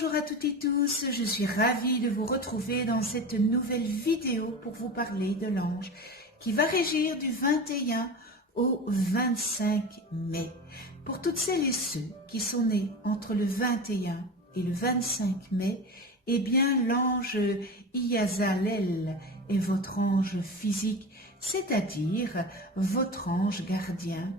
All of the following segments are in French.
Bonjour à toutes et tous, je suis ravie de vous retrouver dans cette nouvelle vidéo pour vous parler de l'ange qui va régir du 21 au 25 mai. Pour toutes celles et ceux qui sont nés entre le 21 et le 25 mai, eh bien l'ange Iazalel est votre ange physique, c'est-à-dire votre ange gardien.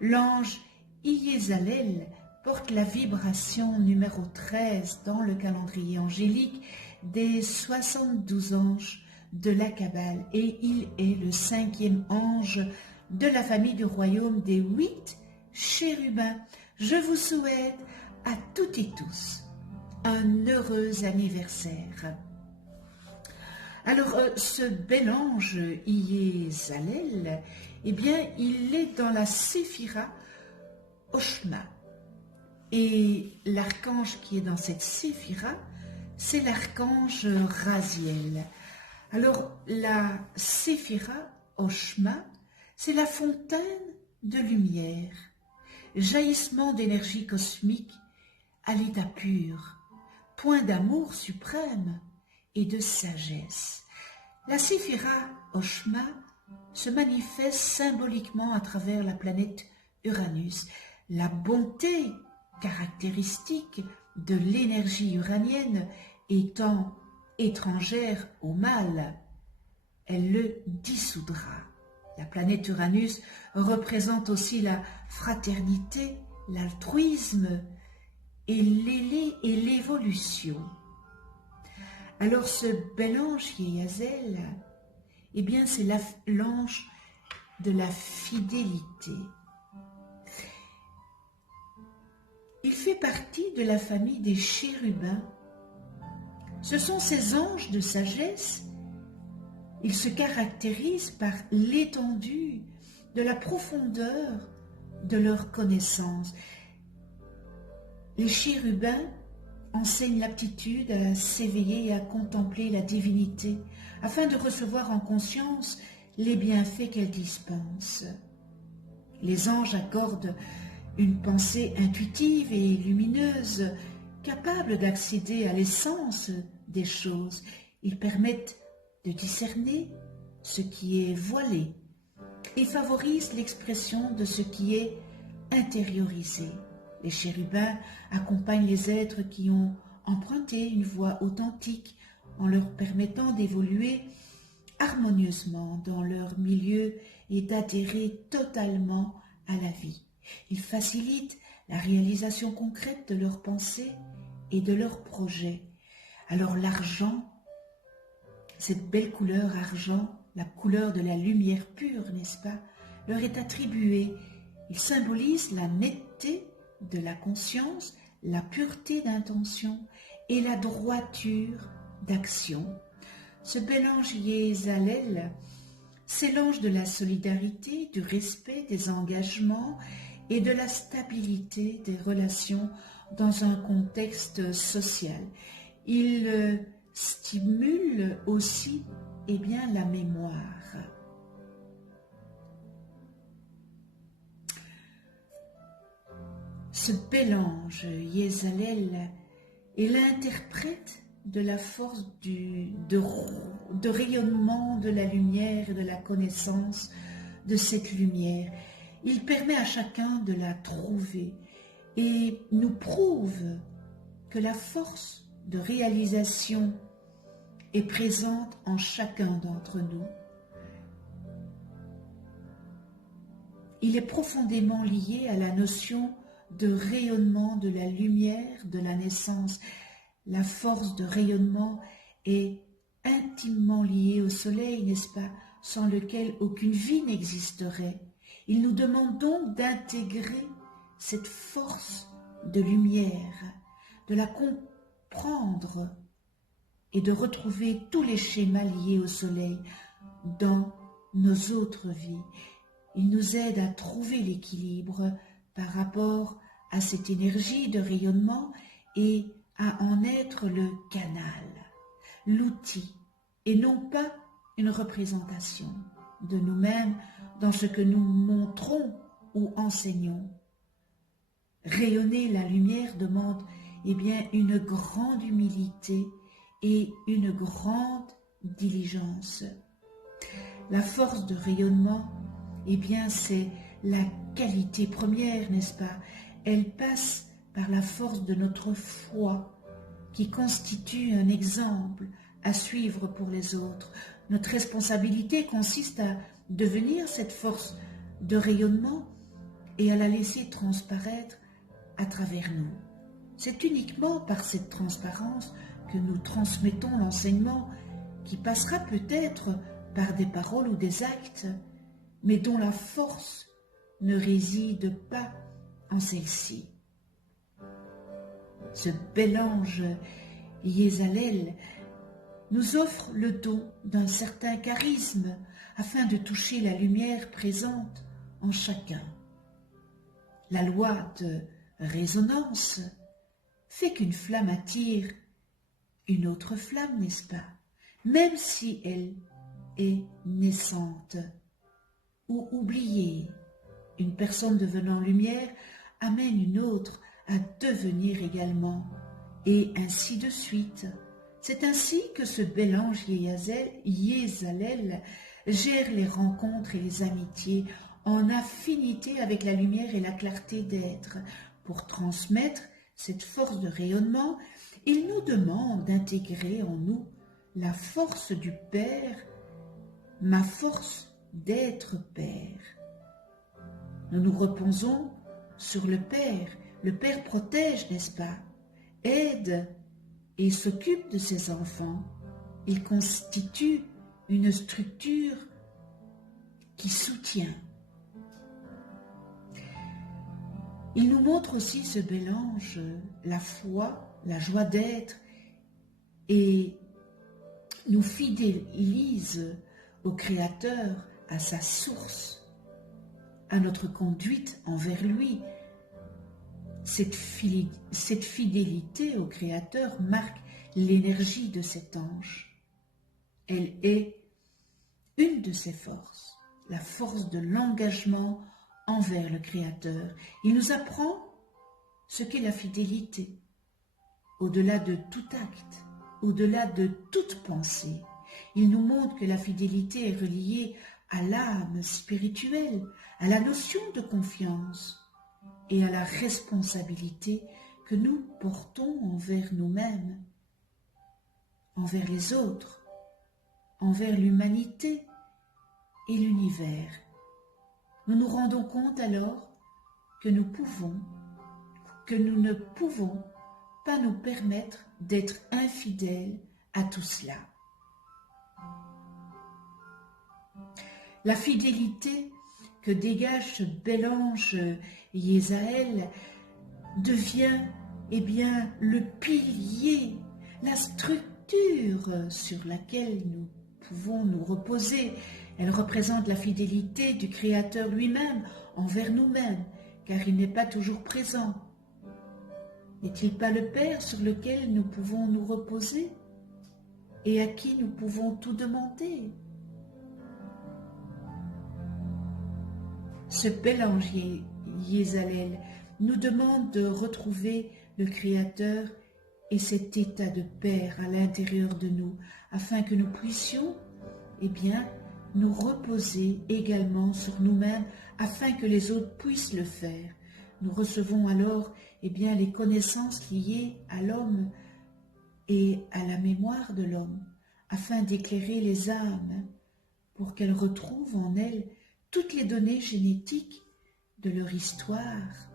L'ange Iezalel porte la vibration numéro 13 dans le calendrier angélique des 72 anges de la Kabbale et il est le 5e ange de la famille du royaume des 8 chérubins. Je vous souhaite à toutes et tous un heureux anniversaire. Alors, ce bel ange Iezalel, eh bien, il est dans la séphira Oshma. Et l'archange qui est dans cette séphira, c'est l'archange Raziel. Alors, la séphira Oshma, c'est la fontaine de lumière, jaillissement d'énergie cosmique à l'état pur, point d'amour suprême et de sagesse. La séphira Oshma se manifeste symboliquement à travers la planète Uranus. La bonté caractéristique de l'énergie uranienne étant étrangère au mal, elle le dissoudra. La planète Uranus représente aussi la fraternité, l'altruisme et l'évolution. Alors ce bel ange Yeyazel, eh bien c'est l'ange de la fidélité. Il fait partie de la famille des chérubins. Ce sont ces anges de sagesse. Ils se caractérisent par l'étendue de la profondeur de leur connaissance. Les chérubins enseignent l'aptitude à s'éveiller et à contempler la divinité, afin de recevoir en conscience les bienfaits qu'elle dispense. Les anges accordent une pensée intuitive et lumineuse, capable d'accéder à l'essence des choses. Ils permettent de discerner ce qui est voilé et favorisent l'expression de ce qui est intériorisé. Les chérubins accompagnent les êtres qui ont emprunté une voie authentique en leur permettant d'évoluer harmonieusement dans leur milieu et d'adhérer totalement à la vie. Ils facilitent la réalisation concrète de leurs pensées et de leurs projets. Alors l'argent, cette belle couleur argent, la couleur de la lumière pure, n'est-ce pas, leur est attribuée. Il symbolise la netteté de la conscience, la pureté d'intention et la droiture d'action. Ce bel ange Yeezalel, c'est l'ange de la solidarité, du respect, des engagements et de la stabilité des relations dans un contexte social. Il stimule aussi la mémoire. Ce bel ange, Yeezalel, est l'interprète de la force de rayonnement de la lumière et de la connaissance de cette lumière. Il permet à chacun de la trouver et nous prouve que la force de réalisation est présente en chacun d'entre nous. Il est profondément lié à la notion de rayonnement de la lumière de la naissance. La force de rayonnement est intimement liée au soleil, n'est-ce pas, sans lequel aucune vie n'existerait. Il nous demande donc d'intégrer cette force de lumière, de la comprendre et de retrouver tous les schémas liés au soleil dans nos autres vies. Il nous aide à trouver l'équilibre par rapport à cette énergie de rayonnement et à en être le canal, l'outil, et non pas une représentation de nous-mêmes dans ce que nous montrons ou enseignons. Rayonner la lumière demande eh bien, une grande humilité et une grande diligence. La force de rayonnement, eh bien, c'est la qualité première, n'est-ce pas? Elle passe par la force de notre foi, qui constitue un exemple à suivre pour les autres. Notre responsabilité consiste à devenir cette force de rayonnement et à la laisser transparaître à travers nous. C'est uniquement par cette transparence que nous transmettons l'enseignement qui passera peut-être par des paroles ou des actes, mais dont la force ne réside pas en celle-ci. Ce bel ange Yézalel nous offre le don d'un certain charisme afin de toucher la lumière présente en chacun. La loi de résonance fait qu'une flamme attire une autre flamme, n'est-ce pas? Même si elle est naissante ou oubliée, une personne devenant lumière amène une autre à devenir également, et ainsi de suite. C'est ainsi que ce bel ange Yézalel gère les rencontres et les amitiés en affinité avec la lumière et la clarté d'être. Pour transmettre cette force de rayonnement, il nous demande d'intégrer en nous la force du Père, ma force d'être Père. Nous nous reposons sur le Père. Le Père protège, n'est-ce pas? Aide et s'occupe de ses enfants. Il constitue une structure qui soutient. Il nous montre aussi ce bel ange, la foi, la joie d'être, et nous fidélise au Créateur, à sa source, à notre conduite envers lui. Cette fidélité au Créateur marque l'énergie de cet ange. Elle est une de ses forces, la force de l'engagement envers le Créateur. Il nous apprend ce qu'est la fidélité, au-delà de tout acte, au-delà de toute pensée. Il nous montre que la fidélité est reliée à l'âme spirituelle, à la notion de confiance et à la responsabilité que nous portons envers nous-mêmes, envers les autres, envers l'humanité et l'univers. Nous nous rendons compte alors que nous ne pouvons pas nous permettre d'être infidèles à tout cela. La fidélité que dégage ce bel ange Yézalel devient le pilier, la structure sur laquelle nous pouvons nous reposer. Elle représente la fidélité du Créateur lui-même envers nous-mêmes, car il n'est pas toujours présent. N'est-il pas le Père sur lequel nous pouvons nous reposer et à qui nous pouvons tout demander? Ce bel ange Yézalel nous demande de retrouver le Créateur et cet état de Père à l'intérieur de nous, afin que nous puissions, nous reposer également sur nous-mêmes, afin que les autres puissent le faire. Nous recevons alors, les connaissances liées à l'homme et à la mémoire de l'homme, afin d'éclairer les âmes, pour qu'elles retrouvent en elles toutes les données génétiques de leur histoire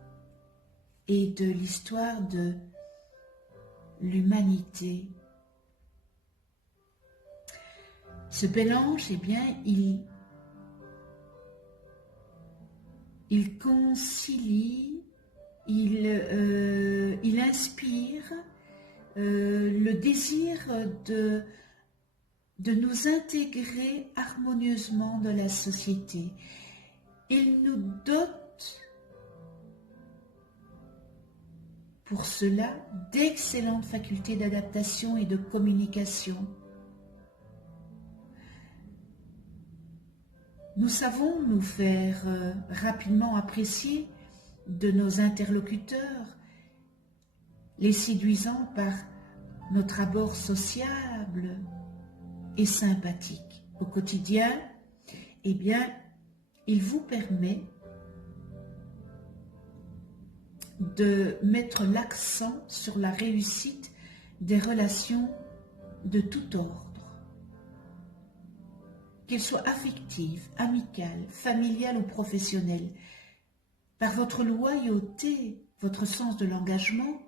et de l'histoire de l'humanité. Ce bel ange, il concilie, il inspire le désir de nous intégrer harmonieusement dans la société. Il nous dote pour cela d'excellentes facultés d'adaptation et de communication. Nous savons nous faire rapidement apprécier de nos interlocuteurs les séduisant par notre abord sociable et sympathique. Au quotidien, eh bien, il vous permet de mettre l'accent sur la réussite des relations de tout ordre, qu'elles soient affectives, amicales, familiales ou professionnelles. Par votre loyauté, votre sens de l'engagement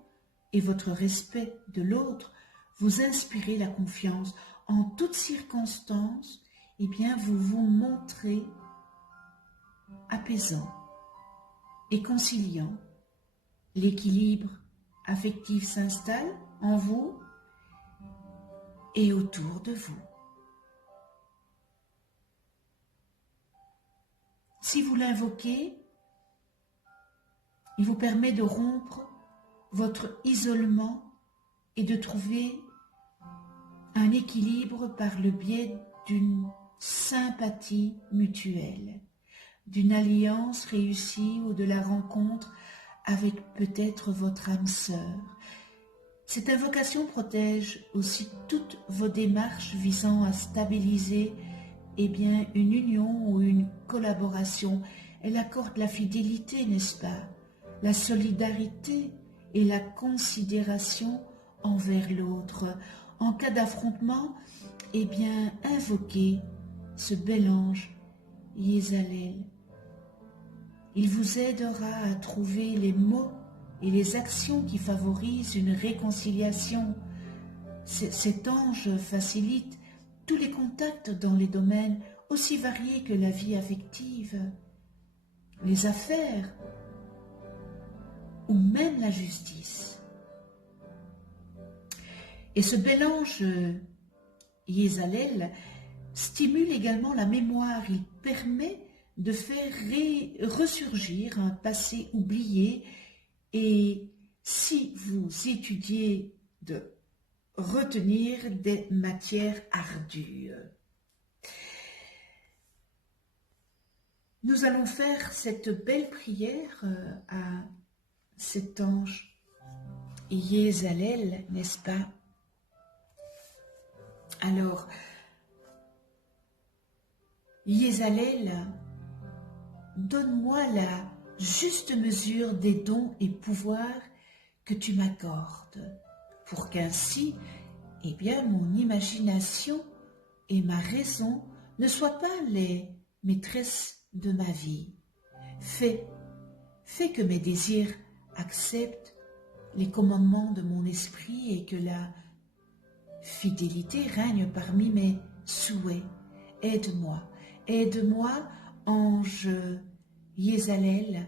et votre respect de l'autre, vous inspirez la confiance. En toutes circonstances, eh bien, vous vous montrez apaisant et conciliant. L'équilibre affectif s'installe en vous et autour de vous. Si vous l'invoquez, il vous permet de rompre votre isolement et de trouver un équilibre par le biais d'une sympathie mutuelle, d'une alliance réussie ou de la rencontre avec peut-être votre âme sœur. Cette invocation protège aussi toutes vos démarches visant à stabiliser eh bien, une union ou une collaboration. Elle accorde la fidélité, n'est-ce pas? La solidarité et la considération envers l'autre. En cas d'affrontement, eh bien, invoquez ce bel ange, Yézalel. Il vous aidera à trouver les mots et les actions qui favorisent une réconciliation. Cet ange facilite tous les contacts dans les domaines aussi variés que la vie affective, les affaires ou même la justice. Et ce bel ange Yézalel stimule également la mémoire. Il permet de faire ressurgir un passé oublié, et si vous étudiez, de retenir des matières ardues. Nous allons faire cette belle prière à cet ange Yézalel, n'est-ce pas? Alors, Yézalel, donne-moi la juste mesure des dons et pouvoirs que tu m'accordes, pour qu'ainsi, eh bien, mon imagination et ma raison ne soient pas les maîtresses de ma vie. Fais que mes désirs acceptent les commandements de mon esprit et que la fidélité règne parmi mes souhaits. Aide-moi, ange Yézalel,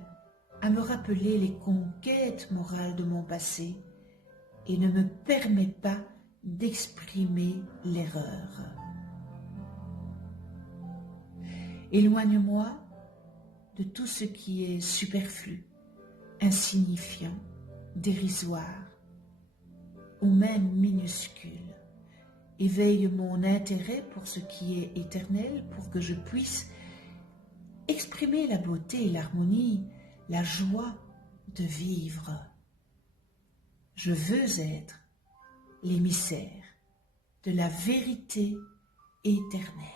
à me rappeler les conquêtes morales de mon passé et ne me permets pas d'exprimer l'erreur. Éloigne-moi de tout ce qui est superflu, insignifiant, dérisoire ou même minuscule. Éveille mon intérêt pour ce qui est éternel, pour que je puisse exprimer la beauté et l'harmonie, la joie de vivre. Je veux être l'émissaire de la vérité éternelle.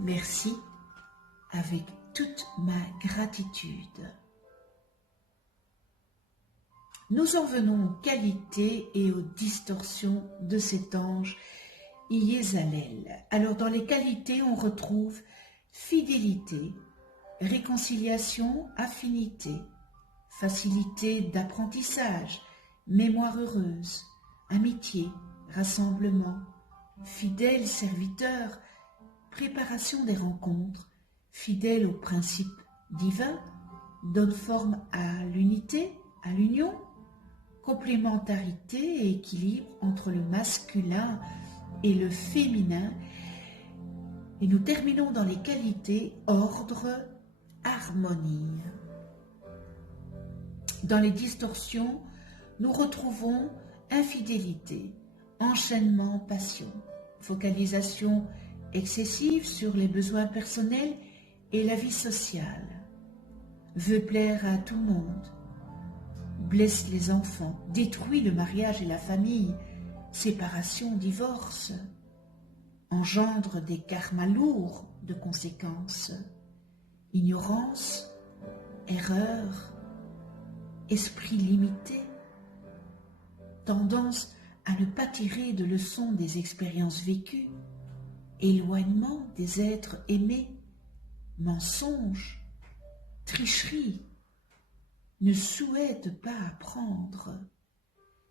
Merci avec toute ma gratitude. Nous en venons aux qualités et aux distorsions de cet ange Yézalel. Alors dans les qualités, on retrouve fidélité, réconciliation, affinité, facilité d'apprentissage, mémoire heureuse, amitié, rassemblement, fidèle serviteur, préparation des rencontres, fidèle aux principes divins, donne forme à l'unité, à l'union, complémentarité et équilibre entre le masculin et le féminin. Et nous terminons dans les qualités ordre, harmonie. Dans les distorsions, nous retrouvons infidélité, enchaînement, passion, focalisation excessive sur les besoins personnels et la vie sociale, veut plaire à tout le monde, blesse les enfants, détruit le mariage et la famille, séparation, divorce, engendre des karmas lourds de conséquences, ignorance, erreur, esprit limité, tendance à ne pas tirer de leçons des expériences vécues, éloignement des êtres aimés, mensonges, tricherie, ne souhaite pas apprendre.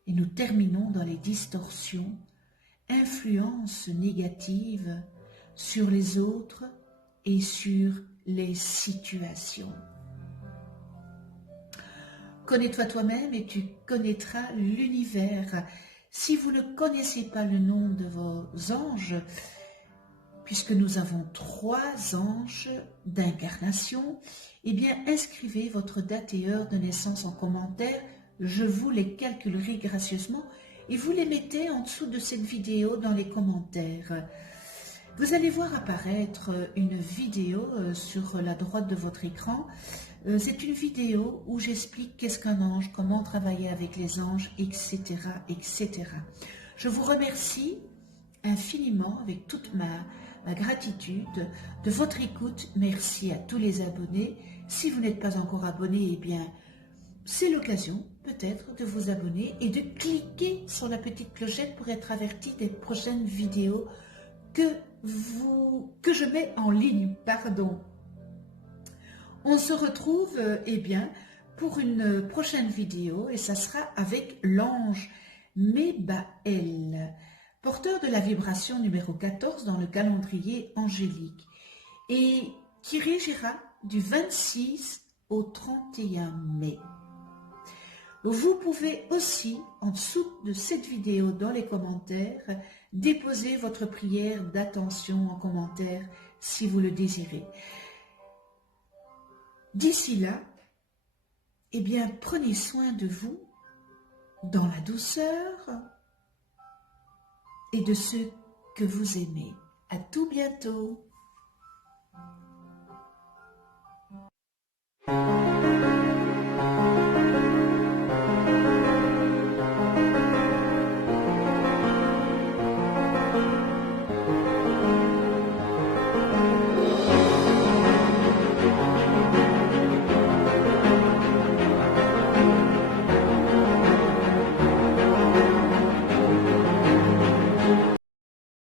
Et nous terminons dans les distorsions, influences négatives sur les autres et sur les situations. Connais-toi toi-même et tu connaîtras l'univers. Si vous ne connaissez pas le nom de vos anges, puisque nous avons 3 anges d'incarnation, eh bien inscrivez votre date et heure de naissance en commentaire. Je vous les calculerai gracieusement et vous les mettez en dessous de cette vidéo dans les commentaires. Vous allez voir apparaître une vidéo sur la droite de votre écran. C'est une vidéo où j'explique qu'est-ce qu'un ange, comment travailler avec les anges, etc., etc. Je vous remercie infiniment avec toute ma gratitude de votre écoute. Merci à tous les abonnés. Si vous n'êtes pas encore abonné, eh bien, c'est l'occasion peut-être de vous abonner et de cliquer sur la petite clochette pour être averti des prochaines vidéos que je mets en ligne. On se retrouve eh bien, pour une prochaine vidéo et ça sera avec l'ange Mébaël, porteur de la vibration numéro 14 dans le calendrier angélique et qui régira du 26 au 31 mai. Vous pouvez aussi, en dessous de cette vidéo dans les commentaires, déposer votre prière d'attention en commentaire si vous le désirez. D'ici là, eh bien, prenez soin de vous dans la douceur et de ceux que vous aimez. À tout bientôt.